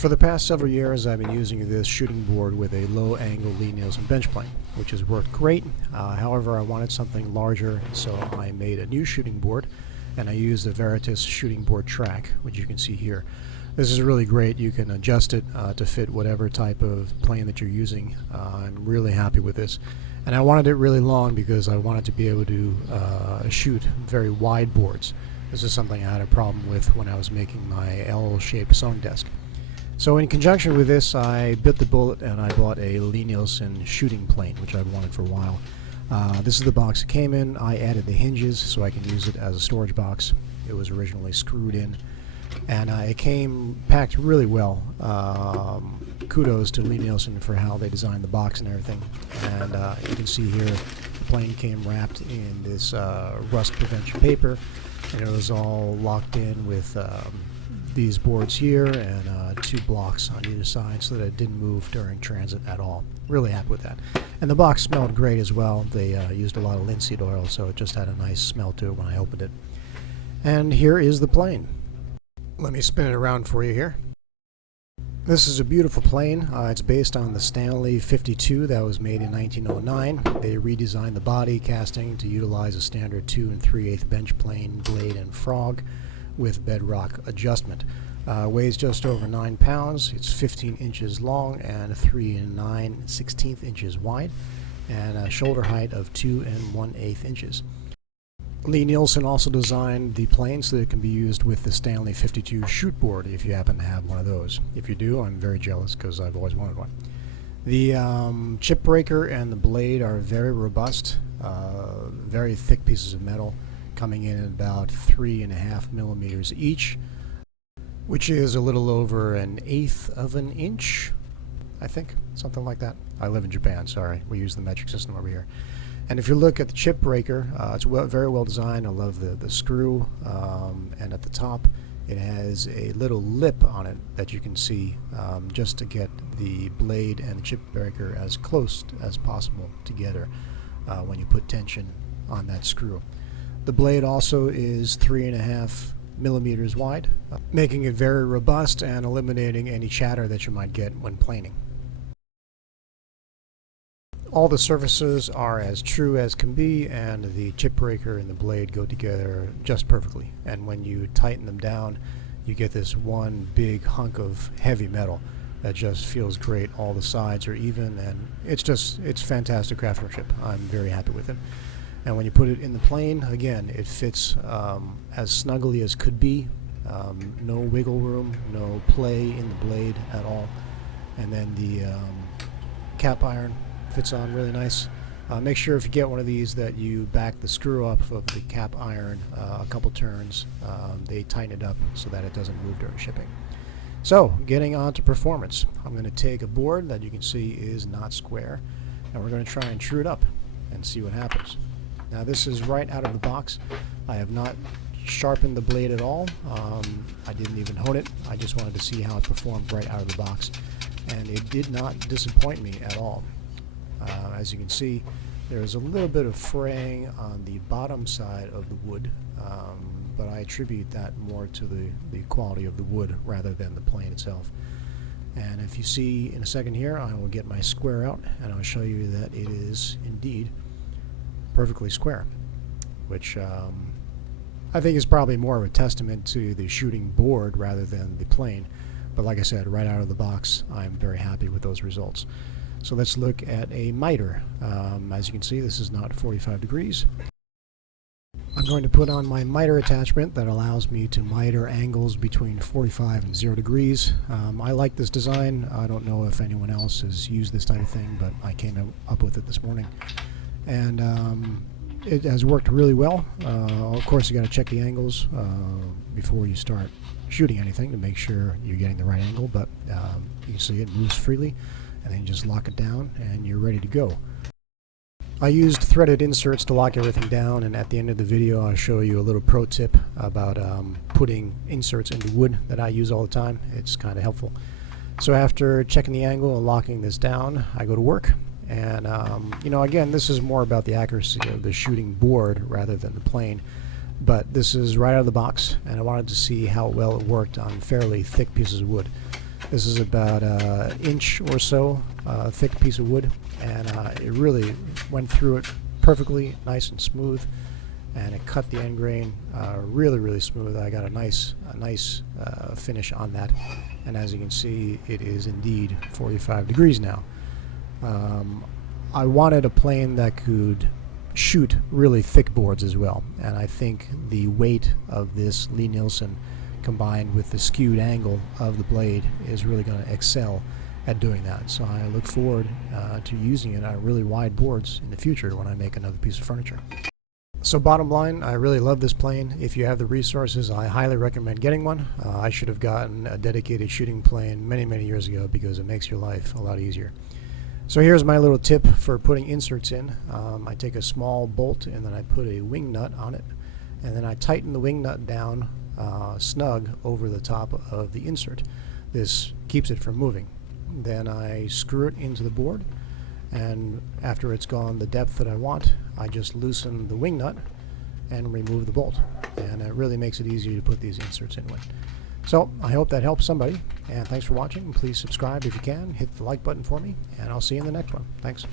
For the past several years, I've been using this shooting board with a low-angle Lie-Nielsen bench plane, which has worked great. However, I wanted something larger, so I made a new shooting board, and I used the Veritas shooting board track, which you can see here. This is really great. You can adjust it to fit whatever type of plane that you're using. I'm really happy with this. And I wanted it really long because I wanted to be able to shoot very wide boards. This is something I had a problem with when I was making my L-shaped sewing desk. So in conjunction with this, I bit the bullet and I bought a Lie-Nielsen shooting plane, which I've wanted for a while. This is the box it came in. I added the hinges so I can use it as a storage box. It was originally screwed in, and it came packed really well. Kudos to Lie-Nielsen for how they designed the box and everything. And you can see here the plane came wrapped in this rust prevention paper, and it was all locked in with these boards here and 2 blocks on either side so that it didn't move during transit at all. Really happy with that. And the box smelled great as well. They used a lot of linseed oil, so it just had a nice smell to it when I opened it. And here is the plane. Let me spin it around for you here. This is a beautiful plane. It's based on the Stanley 52 that was made in 1909. They redesigned the body casting to utilize a standard 2 3/8 bench plane, blade, and frog with bedrock adjustment. Weighs just over 9 pounds. It's 15 inches long and 3 9/16 inches wide, and a shoulder height of 2 1/8 inches. Lie-Nielsen also designed the plane so that it can be used with the Stanley 52 shoot board if you happen to have one of those. If you do, I'm very jealous because I've always wanted one. The chip breaker and the blade are very robust, very thick pieces of metal, coming in at about 3.5 millimeters each, which is a little over 1/8 of an inch, I think, something like that. I live in Japan, sorry, we use the metric system over here. And if you look at the chip breaker, it's very well designed. I love the screw, and at the top it has a little lip on it that you can see just to get the blade and the chip breaker as close as possible together when you put tension on that screw. The blade also is 3.5 millimeters wide, making it very robust and eliminating any chatter that you might get when planing. All the surfaces are as true as can be, and the chip breaker and the blade go together just perfectly. And when you tighten them down, you get this one big hunk of heavy metal that just feels great. All the sides are even, and it's fantastic craftsmanship. I'm very happy with it. And when you put it in the plane, again, it fits as snugly as could be. No wiggle room, no play in the blade at all. And then the cap iron fits on really nice. Make sure if you get one of these that you back the screw up of the cap iron a couple turns. They tighten it up so that it doesn't move during shipping. So, getting on to performance. I'm going to take a board that you can see is not square, and we're going to try and true it up and see what happens. Now this is right out of the box. I have not sharpened the blade at all. I didn't even hone it. I just wanted to see how it performed right out of the box, and it did not disappoint me at all. As you can see, there's a little bit of fraying on the bottom side of the wood, but I attribute that more to the quality of the wood rather than the plane itself. And if you see in a second here, I will get my square out and I'll show you that it is indeed perfectly square, which I think is probably more of a testament to the shooting board rather than the plane. But like I said, right out of the box, I'm very happy with those results. So let's look at a miter. As you can see, this is not 45 degrees. I'm going to put on my miter attachment that allows me to miter angles between 45 and 0 degrees. I like this design. I don't know if anyone else has used this type of thing, but I came up with it this morning. And it has worked really well. Of course, you got to check the angles before you start shooting anything to make sure you're getting the right angle, but you can see it moves freely, and then you just lock it down and you're ready to go. I used threaded inserts to lock everything down, and at the end of the video I'll show you a little pro tip about putting inserts into wood that I use all the time. It's kind of helpful. So after checking the angle and locking this down, I go to work. And you know, again, this is more about the accuracy of the shooting board rather than the plane, but this is right out of the box, and I wanted to see how well it worked on fairly thick pieces of wood. This is about an inch or so thick piece of wood, and it really went through it perfectly, nice and smooth, and it cut the end grain really smooth. I got a nice finish on that, and as you can see, it is indeed 45 degrees now. I wanted a plane that could shoot really thick boards as well, and I think the weight of this Lie-Nielsen combined with the skewed angle of the blade is really going to excel at doing that. So I look forward to using it on really wide boards in the future when I make another piece of furniture. So bottom line, I really love this plane. If you have the resources, I highly recommend getting one. I should have gotten a dedicated shooting plane many years ago because it makes your life a lot easier. So here's my little tip for putting inserts in. I take a small bolt and then I put a wing nut on it, and then I tighten the wing nut down snug over the top of the insert. This keeps it from moving. Then I screw it into the board, and after it's gone the depth that I want, I just loosen the wing nut and remove the bolt, and it really makes it easier to put these inserts in with. So I hope that helps somebody, and thanks for watching. Please subscribe if you can, hit the like button for me, and I'll see you in the next one. Thanks.